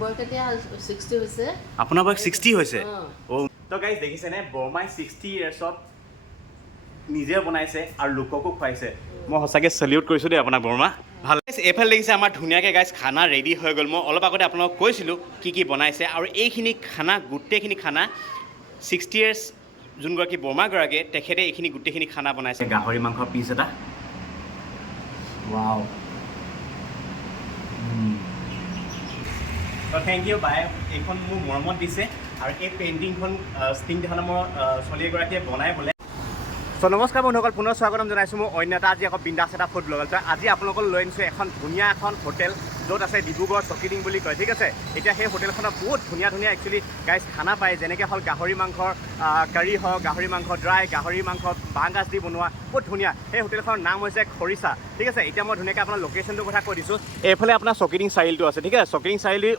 বয়স এতিয়া 60 হৈছে। আপোনাৰ বয়স 60 হৈছে? তো গাইজ দেখিছেনে, বৰমাই 60 ইয়াৰ্ছত নিজে বনাইছে আৰু লোককো খুৱাইছে। মই সঁচাকৈ চেলিউট কৰিছোঁ দেই আপোনাক বৰমা, ভাল লাগিছে। এইফালে দেখিছে আমাৰ ধুনীয়াকৈ গাইজ খানা ৰেডি হৈ গ'ল। মই অলপ আগতে আপোনালোকক কৈছিলোঁ কি বনাইছে, আৰু এইখিনি খানা, গোটেইখিনি খানা 60 ইয়াৰ্ছ যোনগৰাকী বৰমাগৰাকীয়ে, তেখেতে এইখিনি গোটেইখিনি খানা বনাইছে। গাহৰি মাংস পিচ এটা, ৱাও। তো থেংক ইউ বাই, এইখন মোৰ মৰমত দিছে। আৰু এই পেইণ্টিংখন ষ্টিংখন মোৰ ছোৱালী এগৰাকীয়ে বনাই বোলে। চ' নমস্কাৰ বন্ধুসকল, পুনৰ স্বাগতম জনাইছোঁ মোৰ অন্য এটা আজি আকৌ বিন্দাছ এটা ফুড ব্লগত। আজি আপোনালোকক লৈ আনিছোঁ এখন ধুনীয়া এখন হোটেল, য'ত আছে ডিব্ৰুগড় চৌকিডিং বুলি কয়, ঠিক আছে। এতিয়া সেই হোটেলখনত বহুত ধুনীয়া ধুনীয়া একচুৱেলি গাইজ খানা পায়, যেনেকৈ হ'ল গাহৰি মাংসৰ কাৰী হওক, গাহৰি মাংস ড্ৰাই, গাহৰি মাংস বাঁহগাজ দি বনোৱা, বহুত ধুনীয়া। সেই হোটেলখনৰ নাম হৈছে খৰিচা, ঠিক আছে। এতিয়া মই ধুনীয়াকৈ আপোনাৰ লোকেশ্যনটোৰ কথা কৈ দিছোঁ। এইফালে আপোনাৰ চৌকিডিং চাৰিআলিটো আছে, ঠিক আছে। চৌকিডিং চাৰিআলি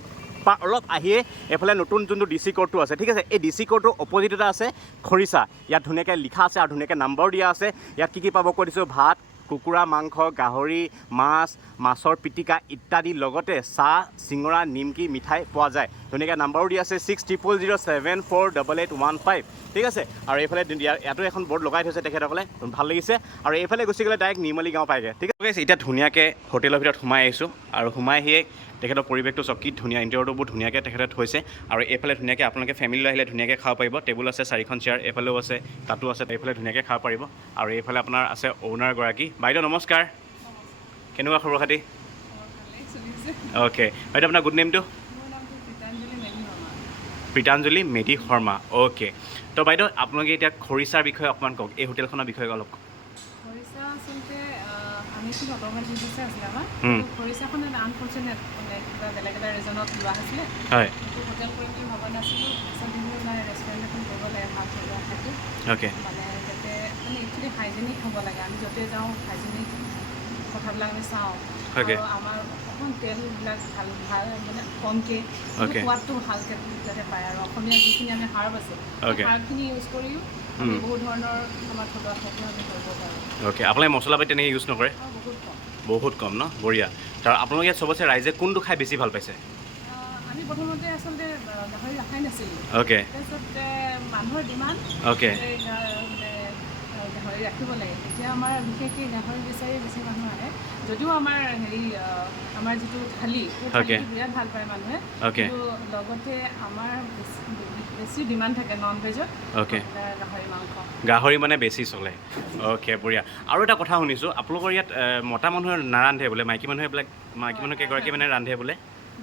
অলপ আহিয়ে এইফালে নতুন যোনটো DC কোডটো আছে, ঠিক আছে। এই DC কোডটোৰ অপজিট এটা আছে খৰিচা। ইয়াত ধুনীয়াকৈ লিখা আছে আৰু ধুনীয়াকৈ নাম্বাৰো দিয়া আছে। ইয়াত কি পাব কৈ দিছোঁ, ভাত, কুকুৰা মাংস, গাহৰি, মাছ, মাছৰ পিটিকা ইত্যাদি, লগতে চাহ, চিঙৰা, নিমকি, মিঠাই পোৱা যায়। ধুনীয়াকৈ নাম্বাৰো দিয়া আছে 600007488115, ঠিক আছে। আৰু এইফালে ইয়াতো এখন বৰ্ড লগাই থৈছে তেখেতসকলে, ভাল লাগিছে। আৰু এইফালে গুচি গ'লে ডাইৰেক্ট নিৰ্মলী গাঁও পায়গৈ, ঠিক আছে। এতিয়া ধুনীয়াকৈ হোটেলৰ ভিতৰত সোমাই আহিছোঁ, আৰু সোমাই আহিয়ে তেখেতৰ পৰিৱেশটো চব কি ধুনীয়া, ইণ্টেৰিয়ৰটো বহুত ধুনীয়াকৈ তেখেতে থৈছে। আৰু এইফালে ধুনীয়াকৈ আপোনালোকে ফেমিলি লৈ আহিলে ধুনীয়াকৈ খাব পাৰিব। টেবুল আছে 4খন চেয়াৰ, এইফালেও আছে, তাতো আছে, এইফালে ধুনীয়াকৈ খাব পাৰিব। আৰু এইফালে আপোনাৰ আছে অ'নাৰগৰাকী। বাইদেউ নমস্কাৰ, কেনেকুৱা খবৰ খাতি? অ'কে বাইদেউ, আপোনাৰ গুড নেমটো? প্ৰীতাঞ্জলি মেধি শৰ্মা, অ'কে। তো বাইদেউ আপোনালোকে এতিয়া খৰিচাৰ বিষয়ে অকণমান কওক, এই হোটেলখনৰ বিষয়ে অলপ কওক। খৰিচা আচলতে আমি কি অট'মেট বিজনেছে আছিলে আমাৰ। খৰিচাখন আনফৰ্চুনেট কিবা বেলেগ এটা ৰিজনত লোৱা হৈছিলে। হয়, সেইটো হোটেল কৰিম বুলি ভবা নাছিলোঁ। আচলতে মানে ৰেষ্টুৰেণ্ট এখন কৰিব লাগে, ভাল থলুৱা খাদ্য। অ'কে। মানে যাতে মানে একচুৱেলি হাইজেনিক হ'ব লাগে। আমি য'তে যাওঁ হাইজেনিক কথাবিলাক আমি চাওঁ। আৰু আমাৰ অকণমান তেলবিলাক ভাল ভাল মানে কমকৈ, সোৱাদটো ভালকৈ যাতে পায়। আৰু অসমীয়া যিখিনি আমি হাৰ্ব আছে, সেই হাৰ্বখিনি ইউজ কৰিও আমি বহুত ধৰণৰ আমাৰ থলুৱা খাদ্য আমি কৰিব পাৰোঁ। অ'কে, আপোনালোকে মছলা পাতি তেনেকৈ ইউজ নকৰে? বহুত কম। বহুত কম ন, বঢ়িয়া। তাৰ আপোনালোকে ইয়াত চবতছে ৰাইজে কোনটো খাই বেছি ভাল পাইছে? আমি প্ৰথমতে আচলতে গাহৰি ৰখাই নাছিলোঁ। অ'কে। তাৰপিছত মানুহৰ ডিমাণ্ড, অ'কে, গাহৰি ৰাখিব লাগে। তেতিয়া আমাৰ বিশেষকৈ গাহৰি বিচাৰি বেছি মানুহ আহে। যদিও আমাৰ আমাৰ যিটো থালি, সেই থালিটো বিৰাট ভাল পায় মানুহে, কিন্তু লগতে আমাৰ বেছি ডিমাণ্ড থাকে নন ভেজত। গাহৰি মাংস, গাহৰি মানে বেছি চলে। অ'কে, বঢ়িয়া। আৰু এটা কথা শুনিছোঁ, আপোনালোকৰ ইয়াত মতা মানুহে নাৰান্ধে বোলে, মাইকী মানুহে কেইগৰাকী মানে ৰান্ধে বোলে?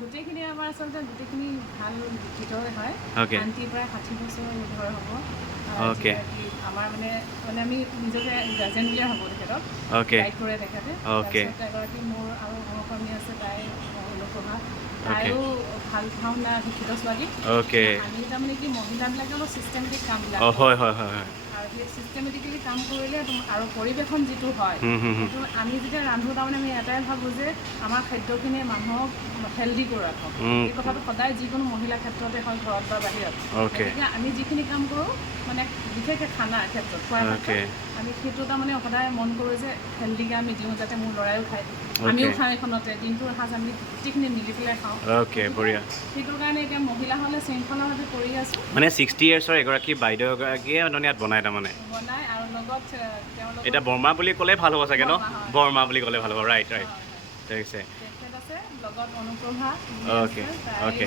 গোটেইখিনি আমাৰ আচলতে গোটেইখিনি ভাল ভিতৰৰে হয়। আন্টি প্ৰায় 60 বছৰ ঘৰ হ'ব। আমাৰ মানে আমি নিজকে গাৰ্জেন বুলিয়ে ভাবোঁ তেখেতক। গাইড কৰে তেখেতে। এগৰাকী মোৰ আৰু সহকৰ্মী আছে, তাই অনুপ্ৰভা, তাইও ভাল ভাওনা শিক্ষিত ছোৱালী। আমি তাৰমানে কি মহিলাবিলাকে অলপ চিষ্টেমেটিক কামবিলাক, হয়, আৰু সেই চিষ্টেমেটিকেলি কাম কৰিলে আৰু পৰিৱেশন যিটো হয়, সেইটো আমি যেতিয়া ৰান্ধোঁ তাৰমানে আমি এটাই ভাবোঁ যে আমাৰ খাদ্যখিনিয়ে মানুহক হেল্ডি কৰি ৰাখক। এই কথাটো সদায় যিকোনো মহিলাৰ ক্ষেত্ৰতে হয়, ঘৰত বা বাহিৰত। গতিকে আমি যিখিনি কাম কৰোঁ মানে বিশেষকৈ খানাৰ ক্ষেত্ৰত, খোৱাৰ ক্ষেত্ৰত আমি সেইটো তাৰমানে সদায় মন কৰোঁ যে হেল্ডিকৈ আমি দিওঁ, যাতে মোৰ ল'ৰায়ো খায়, আমিও খাওঁ এখনতে, দিনটোৰ সাজ আমি গোটেইখিনি মিলি পেলাই খাওঁ। বঢ়িয়া। সেইটোৰ কাৰণে এতিয়া মহিলাসকলে শৃংখলাভাৱে কৰি আছোঁ। মানে 60 ইয়াৰ্ছৰ এগৰাকী বাইদেউ এগৰাকীয়ে ইয়াত বনায়, তাৰমানে বনাই। আৰু লগত তেওঁলোকৰ এতিয়া বৰ্মা বুলি ক'লে ভাল হ'ব চাগে ন? বৰ্মা বুলি ক'লে ভাল হ'ব, ৰাইট। ঠিক আছে। তেখেত আছে লগত অনুপ্ৰভা। অ'কে,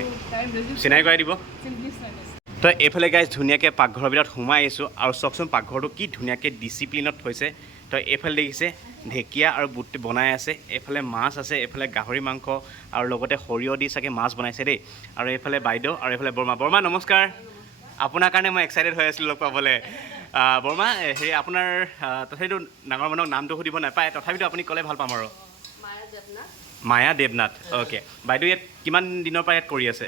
চিনাই কৰাই দিব। তো এইফালে গাইজ ধুনীয়াকৈ পাকঘৰৰ ভিতৰত সোমাই আহিছোঁ, আৰু চাওকচোন পাকঘৰটো কি ধুনীয়াকৈ ডিচিপ্লিনত থৈছে। তো এইফালে দেখিছে ঢেকীয়া আৰু বুট বনাই আছে, এইফালে মাছ আছে, এইফালে গাহৰি মাংস, আৰু লগতে সৰিয়হ দি চাগে মাছ বনাইছে দেই। আৰু এইফালে বাইদেউ, আৰু এইফালে বৰ্মা। বৰ্মা নমস্কাৰ, আপোনাৰ কাৰণে মই এক্সাইটেড হৈ আছিলোঁ লগ পাবলৈ। বৰ্মা, হেৰি আপোনাৰ তথাপিতো ডাঙৰ মানুহক নামটো সুধিব নাপায়, তথাপিতো আপুনি ক'লে ভাল পাম আৰু। মায়া দেৱনাথ। অ'কে, বাইদেউ ইয়াত কিমান দিনৰ পৰা ইয়াত কৰি আছে?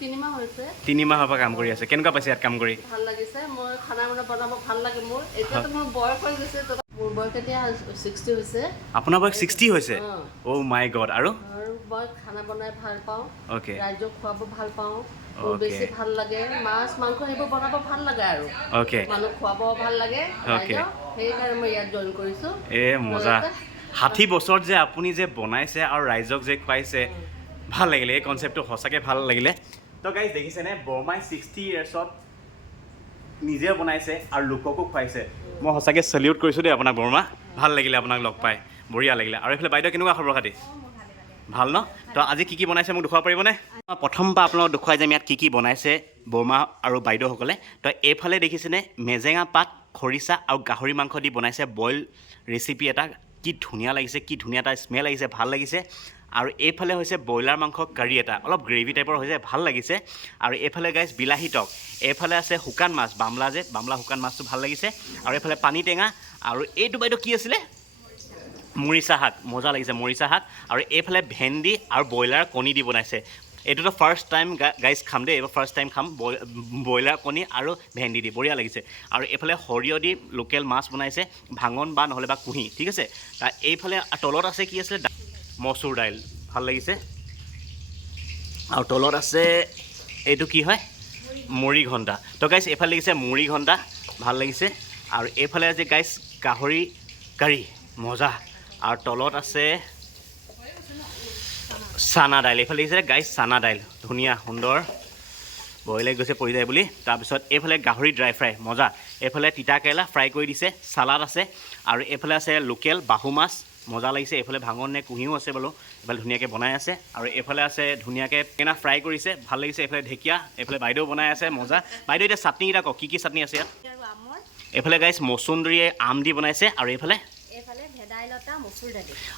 3 মাহ হৈছে। 3 মাহৰ পৰা কাম কৰি আছে। কেনেকুৱা পাইছে ইয়াত কাম কৰি? ভাল লাগিছে। মই খানা বনাব ভাল লাগে মোৰ। এতিয়াতো মোৰ বয়স হৈ গৈছে, মোৰ বয়স এতিয়া 60 হৈছে। আপোনাৰ বয়স 60 হৈছে? অ' মাই গড। আৰু মই খানা বনাই ভাল পাওঁ, অ'কে, ৰাইজক খুৱাব ভাল পাওঁ, মোৰ বেছি ভাল লাগে। মাছ মাংস সেইবোৰ বনাব ভাল লাগে, আৰু মানুহ খুৱাব ভাল লাগে, সেইকাৰণে মই ইয়াত জইন কৰিছোঁ। মজা। 60 বছৰত যে আপুনি যে বনাইছে আৰু ৰাইজক যে খুৱাইছে, ভাল লাগিলে এই কনচেপ্টটো সঁচাকৈ ভাল লাগিলে তো গাইজ দেখিছেনে বৰমাই 60 ইয়াৰ্ছত নিজে বনাইছে আৰু লোককো খুৱাইছে মই সঁচাকৈ চেলিউট কৰিছোঁ দেই আপোনাক বৰমা ভাল লাগিলে আপোনাক লগ পাই বঢ়িয়া লাগিলে আৰু এইফালে বাইদেউ কেনেকুৱা খবৰ খাতি ভাল ন তো আজি কি বনাইছে মোক দেখুৱাব পাৰিবনে প্ৰথম পৰা আপোনালোক দেখুৱাই যাম ইয়াত কি বনাইছে বৰমা আৰু বাইদেউসকলে তো এইফালে দেখিছেনে মেজেঙা পাত খৰিচা আৰু গাহৰি মাংস দি বনাইছে বইল ৰেচিপি এটা কি ধুনীয়া লাগিছে কি ধুনীয়া এটা স্মেল লাগিছে ভাল লাগিছে আৰু এইফালে হৈছে ব্ৰইলাৰ মাংস কাৰী এটা অলপ গ্ৰেভি টাইপৰ হৈছে ভাল লাগিছে আৰু এইফালে গাইজ বিলাহী টক এইফালে আছে শুকান মাছ বামলা শুকান মাছটো ভাল লাগিছে আৰু এইফালে পানী টেঙা আৰু এইটো বাইদেউ কি আছিলে মৰিচা শাক মজা লাগিছে মৰিচা শাক আৰু এইফালে ভেন্দি আৰু ব্ৰইলাৰ কণী দি বনাইছে এইটোতো ফাৰ্ষ্ট টাইম গাইজ খাম দেই এইবাৰ ফাৰ্ষ্ট টাইম খাম ব্ৰইলাৰ কণী আৰু ভেন্দি দি বঢ়িয়া লাগিছে আৰু এইফালে সৰিয়হ দি লোকেল মাছ বনাইছে ভাঙন বা নহ'লে বা কুঁহি ঠিক আছে তাৰ এইফালে তলত আছে কি আছিলে মচুৰ দাইল ভাল লাগিছে আৰু তলত আছে এইটো কি হয় মুড়ি ঘণ্টা তো গাইজ এইফালে লাগিছে মুড়ি ঘণ্টা ভাল লাগিছে আৰু এইফালে আছে গাইজ গাহৰি কাৰী মজা আৰু তলত আছে চানা দাইল এইফালে দেখিছে গাইজ চানা দাইল ধুনীয়া সুন্দৰ বইলে গৈছে পৰি যায় বুলি তাৰপিছত এইফালে গাহৰি ড্ৰাই ফ্ৰাই মজা এইফালে তিতা কেৰেলা ফ্ৰাই কৰি দিছে চালাড আছে আৰু এইফালে আছে লোকেল বাহু মাছ মজা লাগিছে এইফালে ভাঙন নে কুঁহিও আছে বাৰু এইফালে ধুনীয়াকৈ বনাই আছে আৰু এইফালে আছে ধুনীয়াকৈ কেনা ফ্ৰাই কৰিছে ভাল লাগিছে এইফালে ঢেকীয়া এইফালে বাইদেউ বনাই আছে মজা বাইদেউ এতিয়া চাটনিকেইটা কওক কি চাটনি আছে ইয়াত এইফালে গাইজ মচুন্দৰীয়ে আম দি বনাইছে আৰু এইফালে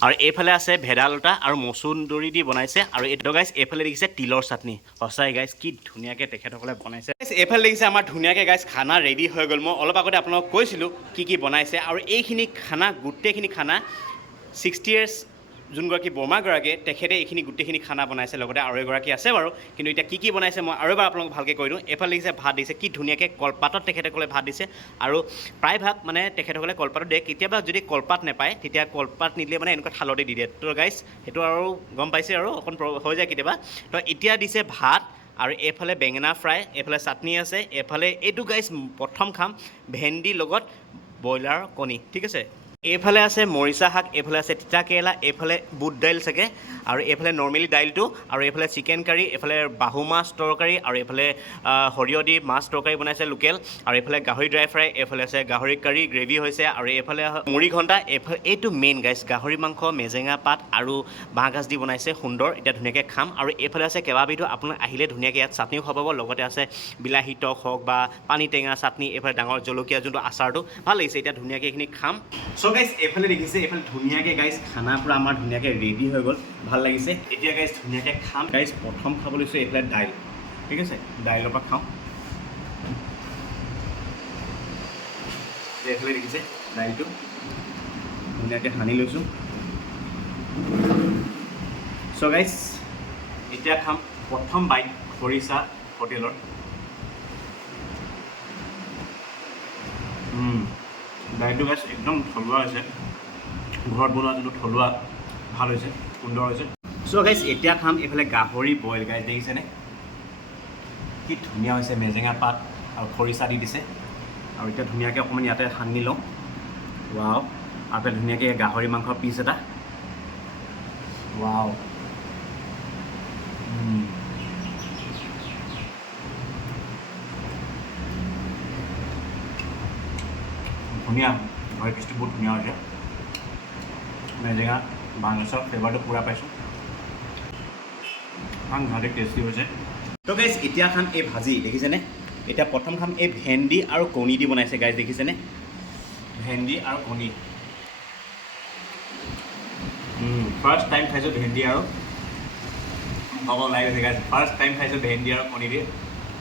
আৰু এইফালে আছে ভেদাইলতা আৰু মচুন্দৰী দি বনাইছে আৰু এইটো গাইজ এইফালে দেখিছে তিলৰ চাটনি সঁচাই গাইজ কি ধুনীয়াকৈ তেখেতসকলে বনাইছে এইফালে দেখিছে আমাৰ ধুনীয়াকৈ গাইজ খানা ৰেডি হৈ গ'ল মই অলপ আগতে আপোনালোকক কৈছিলোঁ কি বনাইছে আৰু এইখিনি খানা গোটেইখিনি খানা 60 ইয়াৰ্ছ যোনগৰাকী বৰমাগৰাকীয়ে তেখেতে এইখিনি গোটেইখিনি খানা বনাইছে লগতে আৰু এগৰাকী আছে বাৰু কিন্তু এতিয়া কি বনাইছে মই আৰু এবাৰ আপোনালোকক ভালকৈ কৈ দিওঁ এইফালে দেখিছে ভাত দিছে কি ধুনীয়াকৈ কলপাতত তেখেতসকলে ভাত দিছে আৰু প্ৰায়ভাগ মানে তেখেতসকলে কলপাতত দিয়ে কেতিয়াবা যদি কলপাত নাপায় তেতিয়া কলপাত নিদিলে মানে এনেকুৱা থালতে দি দিয়ে তো গাইজ সেইটো আৰু গম পাইছে আৰু অকণ হৈ যায় কেতিয়াবা তো এতিয়া দিছে ভাত আৰু এইফালে বেঙেনা ফ্ৰাই এইফালে চাটনি আছে এইফালে এইটো গাইজ প্ৰথম খাম ভেন্দি লগত ব্ৰইলাৰ কণী ঠিক আছে এইফালে আছে মৰিচা শাক এইফালে আছে তিতা কেৰেলা এইফালে বুট দাইল চাগে আৰু এইফালে নৰ্মেলি দাইলটো আৰু এইফালে চিকেন কাৰী এইফালে বাহু মাছ তৰকাৰী আৰু এইফালে সৰিয়হ দি মাছ তৰকাৰী বনাইছে লোকেল আৰু এইফালে গাহৰি ড্ৰাই ফ্ৰাই এইফালে আছে গাহৰি কাৰী গ্ৰেভি হৈছে আৰু এইফালে মুড়ি ঘণ্টা এইফালে এইটো মেইন গাইজ গাহৰি মাংস মেজেঙা পাত আৰু বাঁহগাজ দি বনাইছে সুন্দৰ এতিয়া ধুনীয়াকৈ খাম আৰু এইফালে আছে কেইবাবিধো আপোনাক আহিলে ধুনীয়াকৈ ইয়াত চাটনিও খাব লগতে আছে বিলাহী টক হওক বা পানী টেঙা চাটনি এইফালে ডাঙৰ জলকীয়া যোনটো আচাৰটো ভাল লাগিছে এতিয়া ধুনীয়াকৈ এইখিনি খাম গাইজ এইফালে দেখিছে এইফালে ধুনীয়াকৈ গাইজ খানা পূৰা আমাৰ ধুনীয়াকৈ ৰেডি হৈ গ'ল ভাল লাগিছে এতিয়া গাইজ ধুনীয়াকৈ খাম গাইজ প্ৰথম খাব লৈছোঁ এইফালে দাইল ঠিক আছে দাইলৰ পৰা খাওঁ এইফালে দেখিছে দাইলটো ধুনীয়াকৈ সানি লৈছোঁ গাইজ এতিয়া খাম প্ৰথম বাইট খৰিচা হোটেলৰ দাইলটো গাইজ একদম থলুৱা হৈছে ঘৰত বনোৱা যোনটো থলুৱা ভাল হৈছে সুন্দৰ হৈছে গাইজ এতিয়া খাম এইফালে গাহৰি বইল গাইজ দেখিছেনে কি ধুনীয়া হৈছে মেজেঙা পাত আৰু খৰিচা দি দিছে আৰু এতিয়া ধুনীয়াকৈ অকণমান ইয়াতে সানি লওঁ ৱাও আৰু এতিয়া ধুনীয়াকৈ গাহৰি মাংস পিচ এটা ৱাও ধুনীয়া গাহৰি পিচটো বহুত ধুনীয়া হৈছে মেজেঙা বাঁহগাজৰ ফ্লেভাৰটো পূৰা পাইছোঁ সাংঘাতিক টেষ্টি হৈছে তো গাইজ এতিয়া খাম এই ভাজি দেখিছেনে এতিয়া প্ৰথম খাম এই ভেন্দি আৰু কণী দি বনাইছে গাইজ দেখিছেনে ভেন্দি আৰু কণী ফাৰ্ষ্ট টাইম খাইছোঁ ভেন্দি আৰু হ'ব লাগিছে গাইজ ফাৰ্ষ্ট টাইম খাইছোঁ ভেন্দি আৰু কণী দি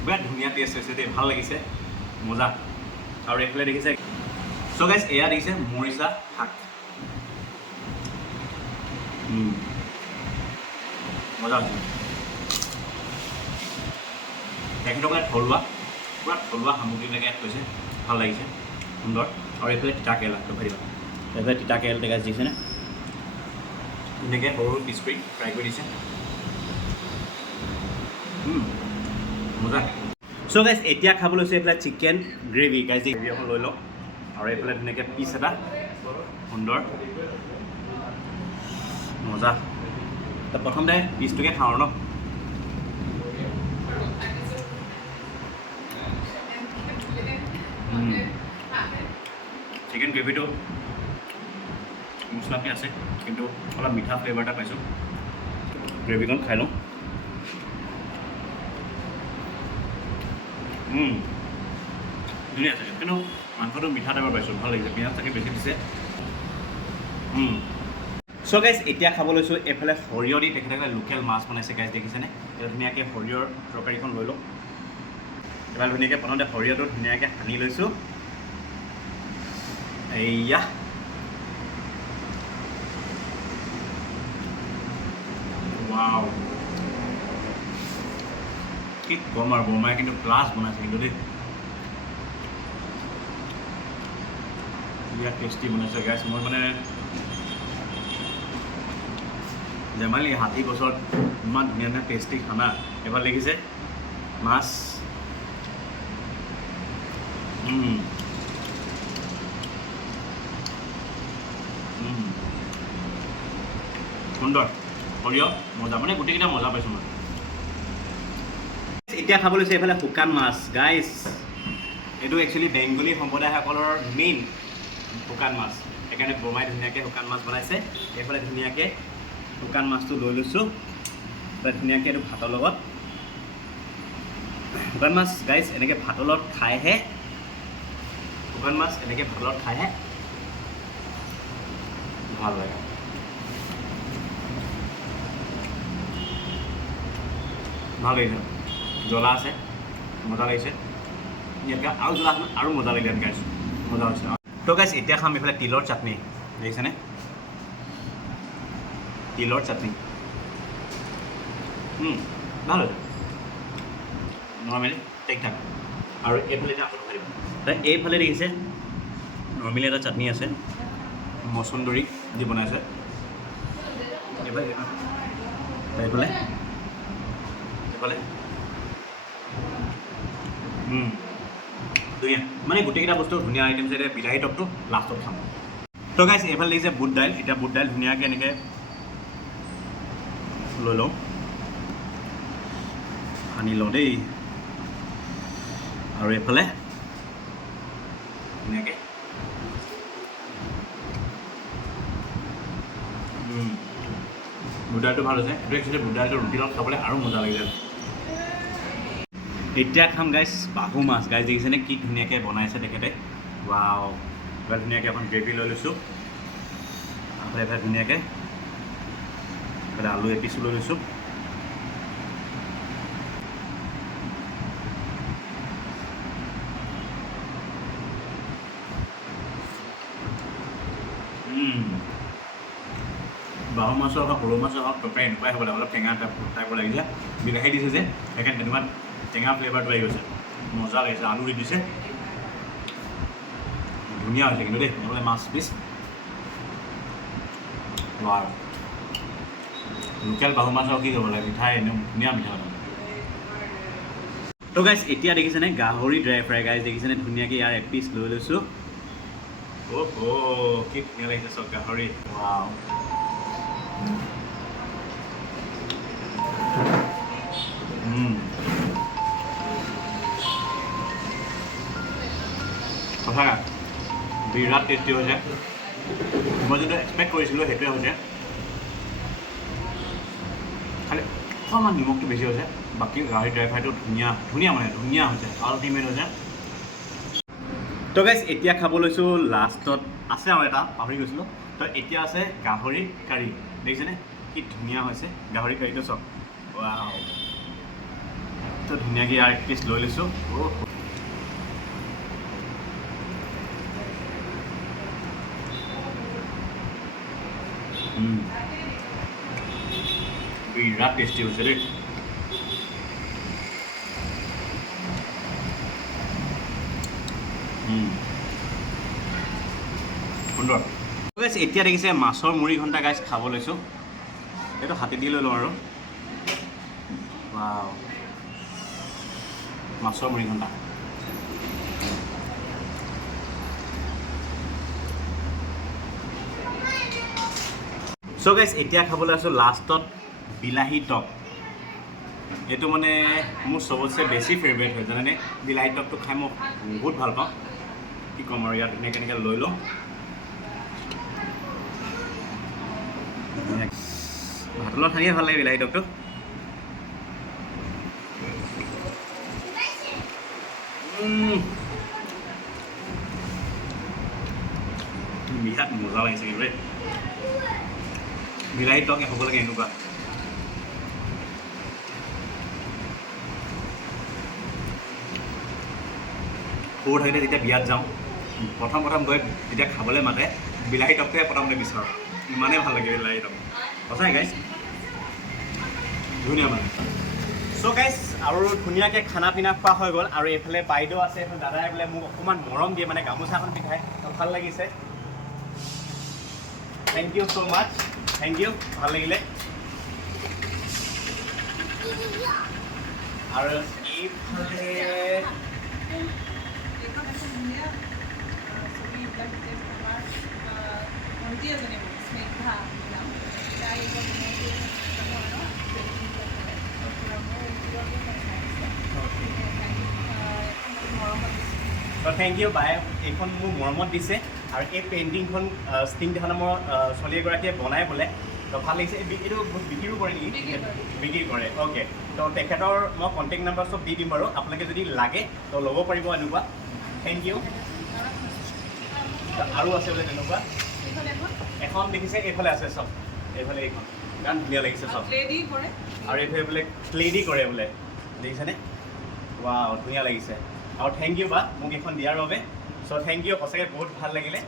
বিৰাট ধুনীয়া টেষ্ট হৈছে দেই ভাল লাগিছে মজা আৰু এইফালে দেখিছে গাইজ এয়া দেখিছে মৰিচা শাক মজা হৈছে তেখেতসকলে থলুৱা পূৰা থলুৱা সামগ্ৰীবিলাকে ইয়াত কৈছে ভাল লাগিছে সুন্দৰ আৰু এইফালে তিতা কেৰেলা পাৰিবা এইফালে তিতা কেৰেলা গাছ দিছেনে ধুনীয়াকৈ সৰু সৰু পিচ কৰি ফ্ৰাই কৰি দিছে মজা গাইজ এতিয়া খাব লৈছোঁ এইফালে চিকেন গ্ৰেভি গাইজ গ্ৰেভি এখন লৈ লওঁ আৰু এইফালে ধুনীয়াকৈ পিচ এটা সুন্দৰ মজা তো প্ৰথমতে পিচটোকে খাওঁ ন চিকেন গ্ৰেভিটো মছলাকে আছে কিন্তু অলপ মিঠা ফ্লেভাৰ এটা পাইছোঁ গ্ৰেভিকণ খাই লওঁ ধুনীয়া আছে কিন্তু মাংসটো মিঠা টাইপৰ পাইছোঁ ভাল লাগিছে পিঁয়াজ তাকে বেছি দিছে চ' গাইজ এতিয়া খাব লৈছোঁ এইফালে সৰিয়হ দি তেখেতসকলে লোকেল মাছ বনাইছে গাইজ দেখিছেনে এতিয়া ধুনীয়াকৈ সৰিয়হৰ তৰকাৰীখন লৈ লওঁ এবাৰ ধুনীয়াকৈ প্ৰথমতে সৰিয়হটো ধুনীয়াকৈ সানি লৈছোঁ এইয়া ৱাও কি ক'ম আৰু বৰমাই কিন্তু ক্লাছ বনাইছে কিন্তু দেই বিৰাট টেষ্টি বনাইছে গাইজ মই মানে ধেমালি 60 বছৰত ইমান ধুনীয়া ধুনীয়া টেষ্টি খানা এবাৰ লাগিছে মাছ সুন্দৰ সৰিয়হ মজা মানে গোটেইকেইটা মজা পাইছোঁ মই এতিয়া খাব লৈছে এইফালে শুকান মাছ গাইজ এইটো একচুৱেলি বেংগলী সম্প্ৰদায়সকলৰ মেইন শুকান মাছ সেইকাৰণে বৰমাই ধুনীয়াকৈ শুকান মাছ বনাইছে এইফালে ধুনীয়াকৈ শুকান মাছটো লৈ লৈছোঁ ধুনীয়াকৈ এইটো ভাতৰ লগত শুকান মাছ গাইজ এনেকৈ ভাতৰ লগত খাইহে শুকান মাছ এনেকৈ ভাতৰ লগত খাইহে ভাল লাগে ভাল লাগিছে জ্বলা আছে মজা লাগিছে ইয়াতকৈ আৰু জ্বলা আৰু মজা লাগিলে গাইছ মজা হৈছে তো গাইছ এতিয়া খাম এইফালে তিলৰ চাটনি দেখিছেনে তিলৰ চাটনি ভাল হৈছে নৰ্মেলি টেক ঠাক আৰু এইফালে এতিয়া আপুনি পাৰিব এইফালে দেখিছে নৰ্মেলি এটা চাটনি আছে মচন্দৰী দি বনাইছে এইফালে ধুনীয়া মানে গোটেইকেইটা বস্তু ধুনীয়া আইটেম যে এতিয়া বিলাহী টকটো লাষ্টত খাম তো গাইছ এইফালে দেখিছে বুট দাইল এতিয়া বুট দাইল ধুনীয়াকৈ এনেকৈ লৈ লওঁ সানি লওঁ দেই আৰু এইফালে ধুনীয়াকৈ বুট দাইলটো ভাল হৈছে এইটো একচুৱেলি বুট দাইলটো ৰুটিৰ লগত খাবলৈ আৰু মজা লাগিছে এতিয়া খাম গাইছ বাহু মাছ গাইছ দেখিছেনে কি ধুনীয়াকৈ বনাইছে তেখেতে ৱাও এবাৰ ধুনীয়াকৈ এখন গ্ৰেভি লৈ লৈছোঁ après এবাৰ ধুনীয়াকৈ আলু এপিচ লৈ লৈছোঁ বাহু মাছৰ হওক সৰু মাছৰ হওক তৰকাৰী এনেকুৱাই হ'ব লাগে অলপ টেঙা টাইপৰ লাগিছে বিলাহী দিছে যে সেইকাৰণে তেনেকুৱা টেঙা ফ্লেভাৰটো আহি গৈছে মজা লাগিছে আলু দি দিছে ধুনীয়া হৈছে কিন্তু দেই নহ'লে মাছ পিচ লোকেল বাহু মাছৰ কি ক'ব লাগে মিঠাই এনেও ধুনীয়া মিঠা তো গাইছ এতিয়া দেখিছেনে গাহৰি ড্ৰাই ফ্ৰাই গাইছ দেখিছেনে ধুনীয়াকৈ ইয়াৰ এপিচ লৈ লৈছোঁ কি ধুনীয়া লাগিছে চব গাহৰি ৱাও সঁচাকৈ বিৰাট টেষ্টি হৈছে মই যিটো এক্সপেক্ট কৰিছিলোঁ সেইটোৱে হৈছে খালি অকণমান নিমখটো বেছি হৈছে বাকী গাহৰি ড্ৰাই ফ্ৰাইটো ধুনীয়া মানে ধুনীয়া হৈছে আল্টিমেট হৈছে তো গাইছ এতিয়া খাব লৈছোঁ লাষ্টত আছে আৰু এটা পাহৰি গৈছিলোঁ তো এতিয়া আছে গাহৰি কাৰী দেখিছেনে কি ধুনীয়া হৈছে গাহৰি কাৰীটো চব ৱাও তো ধুনীয়াকৈ ইয়াৰ এক পিচ লৈ লৈছোঁ বিৰাট টেষ্টি হৈছে দেই সুন্দৰ গাইছ এতিয়া দেখিছে মাছৰ মুড়ি ঘণ্টা গাইছ খাব লৈছোঁ এইটো হাতে দি লৈ লওঁ আৰু ৱাও মাছৰ মুড়ি ঘণ্টা চ' গাইছ এতিয়া খাবলৈ আছোঁ লাষ্টত বিলাহী টক এইটো মানে মোৰ চবতছে বেছি ফেভৰেট হয় জানেনে বিলাহী টকটো খাই মই বহুত ভাল পাওঁ কি ক'ম আৰু ইয়াত এনেকৈ এনেকৈ লৈ লওঁ ভাতৰ লগত সানিয়ে ভাল লাগে বিলাহী টকটো বিৰাট মজা লাগিছে কিন্তু দেই বিলাহী টক হ'ব লাগে এনেকুৱা সৰু থাকোঁতে যেতিয়া বিয়াত যাওঁ প্ৰথম গৈ যেতিয়া খাবলৈ মাতে বিলাহী টকটোৱে প্ৰথমতে বিচাৰোঁ ইমানেই ভাল লাগে বিলাহী টক সঁচাই গাইছ ধুনীয়া মানে চ' গাইছ আৰু ধুনীয়াকৈ খানা পিনা খোৱা হৈ গ'ল আৰু এইফালে বাইদেউ আছে এইফালে দাদাই বোলে মোক অকণমান মৰম দিয়ে মানে গামোচাখন পিন্ধাই ভাল লাগিছে thank you so' much thank you ভাল লাগিলে আৰু এইফালে থেংক ইউ বাই এইখন মোক মৰমত দিছে আৰু এই পেইণ্টিংখন ষ্টিংখন মোৰ ছোৱালী এগৰাকীয়ে বনাই বোলে তো ভাল লাগিছে এইটো বিক্ৰীও কৰে নেকি বিক্ৰী কৰে অ'কে তো তেখেতৰ মই কণ্টেক্ট নাম্বাৰ চব দি দিম বাৰু আপোনালোকে যদি লাগে তো ল'ব পাৰিব এনেকুৱা থেংক ইউ আৰু আছে বোলে তেনেকুৱা এখন দেখিছে এইফালে আছে চব এইফালে এইখন ইমান ধুনীয়া লাগিছে চব আৰু এইফালে বোলে ক্লে দি কৰে বোলে দেখিছেনে ৱাও ধুনীয়া লাগিছে আৰু থেংক ইউ বা মোক এইখন দিয়াৰ বাবে চ' থেংক ইউ সঁচাকৈ বহুত ভাল লাগিলে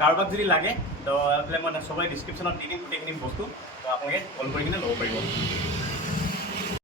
কাৰোবাক যদি লাগে তো এইফালে মই চবৰে ডিছক্ৰিপশ্যনত দি দিম গোটেইখিনি বস্তু তো আপোনালোকে কল কৰি কিনে ল'ব পাৰিব